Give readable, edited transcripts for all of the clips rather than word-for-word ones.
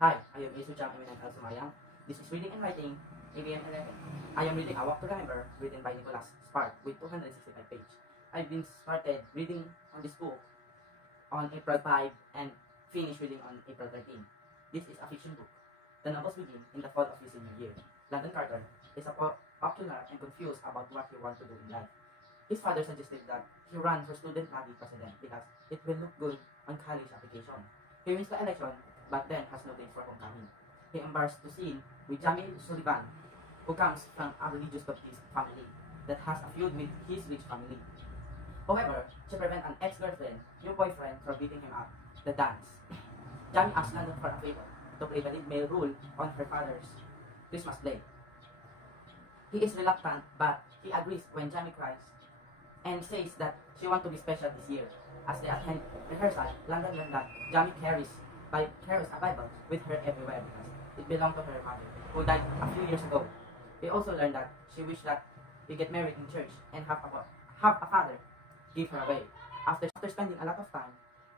Hi, I am Isujang Eminent Al Sumayang. This is Reading and Writing, ABM 11. I am reading A Walk to Remember, written by Nicholas Spark, with 265 pages. I've been started reading on this book on April 5 and finished reading on April 13. This is a fiction book. The novels begin in the fall of his senior year. Landon Carter is a popular and confused about what he wants to do in life. His father suggested that he run for student body president because it will look good on college application. He wins the election, but then has no dates for homecoming. He embarks to scene with Jamie Sullivan, who comes from a religious Baptist family that has a feud with his rich family. However, to prevent an ex-girlfriend, new boyfriend, from beating him up, the dance. Jamie asks Landon for a favor to play the lead male role on her father's Christmas play. He is reluctant, but he agrees when Jamie cries and says that she wants to be special this year. As they attend rehearsal, Landon learns that Jamie carries a Bible with her everywhere because it belonged to her mother, who died a few years ago. He also learned that she wished that he get married in church and have a father give her away. After spending a lot of time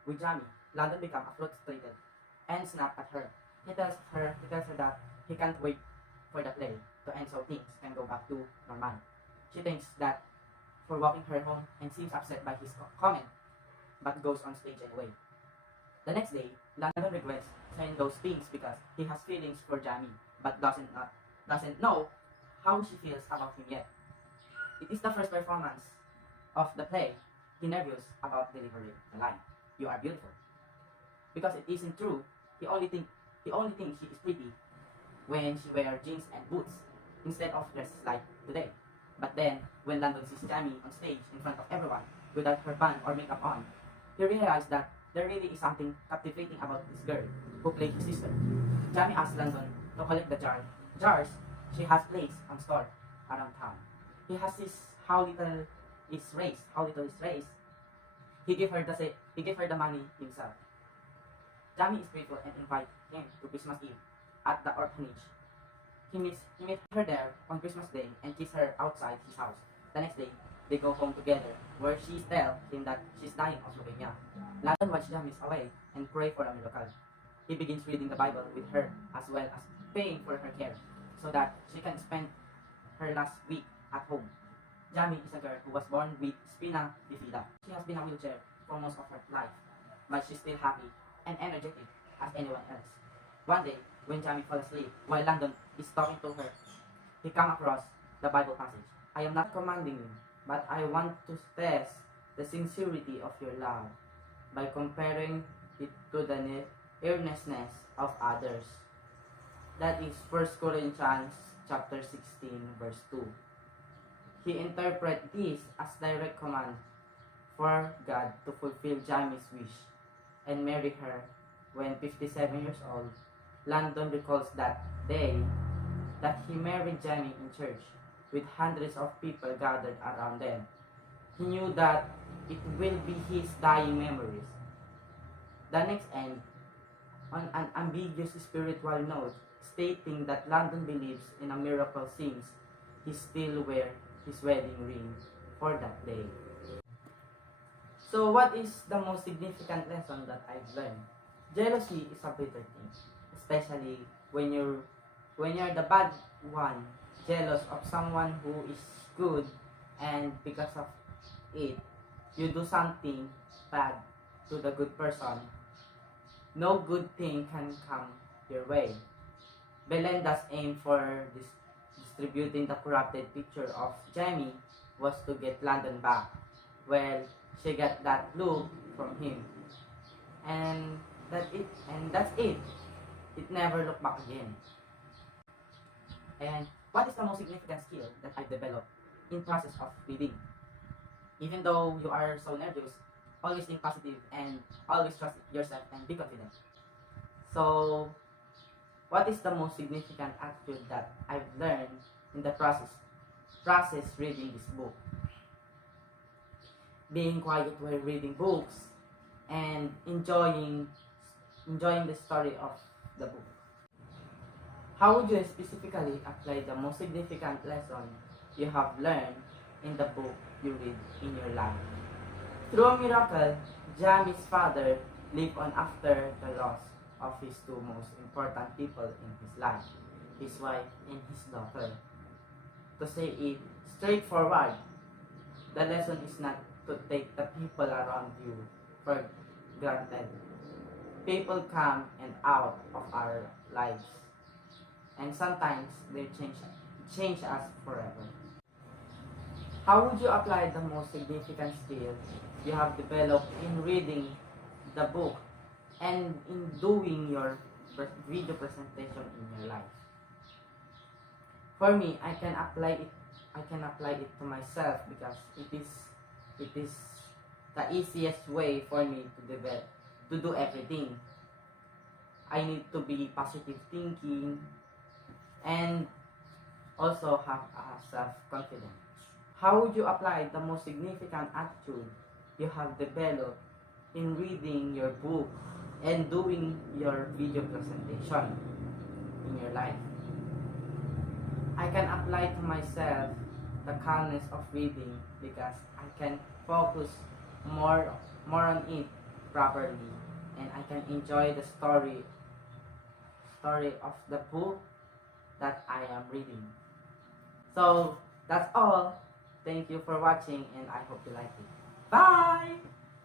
with Jamie, Landon becomes frustrated and snaps at her. He tells her that he can't wait for the play to end so things can go back to normal. She thinks that for walking her home and seems upset by his comment, but goes on stage anyway. The next day, Landon regrets saying those things because he has feelings for Jamie, but doesn't know how she feels about him yet. It is the first performance of the play. He nervous about delivering the line, "You are beautiful," because it isn't true. He only thinks she is pretty when she wears jeans and boots instead of dress like today. But then, when Landon sees Jamie on stage in front of everyone without her band or makeup on, he realized that there really is something captivating about this girl who played his sister. Jamie asks Landon to collect the jars she has placed on store around town. He has this how little is raised. He gave her the money himself. Jamie is grateful and invites him to Christmas Eve at the orphanage. He meets her there on Christmas Day and kisses her outside his house. The next day, they go home together, where she tells him that she's dying of leukemia. Landon watches Jamie away and pray for a miracle. He begins reading the Bible with her as well as paying for her care, so that she can spend her last week at home. Jamie is a girl who was born with spina bifida. She has been a wheelchair for most of her life, but she's still happy and energetic as anyone else. One day, when Jamie falls asleep while Landon is talking to her, he comes across the Bible passage. "I am not commanding you, but I want to test the sincerity of your love by comparing it to the earnestness of others." That is 1 Corinthians chapter 16, verse 2. He interprets this as direct command for God to fulfill Jamie's wish and marry her when 57 years old. Landon recalls that day that he married Jamie in church with hundreds of people gathered around them. He knew that it will be his dying memories. The next end, on an ambiguous spiritual note, stating that Landon believes in a miracle since he still wears his wedding ring for that day. So what is the most significant lesson that I've learned? Jealousy is a bitter thing, especially when you're the bad one, jealous of someone who is good, and because of it, you do something bad to the good person. No good thing can come your way. Belinda's aim for distributing the corrupted picture of Jamie was to get Landon back. Well, she got that look from him. And that's it. It never looked back again. And what is the most significant skill that I've developed in process of reading? Even though you are so nervous, always think positive and always trust yourself and be confident. So, what is the most significant attitude that I've learned in the process reading this book? Being quiet while reading books and enjoying the story of the book. How would you specifically apply the most significant lesson you have learned in the book you read in your life? Through a miracle, Jamie's father lived on after the loss of his two most important people in his life, his wife and his daughter. To say it straightforward, the lesson is not to take the people around you for granted. People come and out of our lives, and sometimes they change us forever. How would you apply the most significant skill you have developed in reading the book and in doing your video presentation in your life? For me, I can apply it. I can apply it to myself because it is the easiest way for me to do everything. I need to be positive thinking and also have a self-confidence. How would you apply the most significant attitude you have developed in reading your book and doing your video presentation in your life? I can apply to myself the calmness of reading because I can focus more on it properly, and I can enjoy the story of the book that I am reading. So that's all. Thank you for watching and I hope you like it. Bye!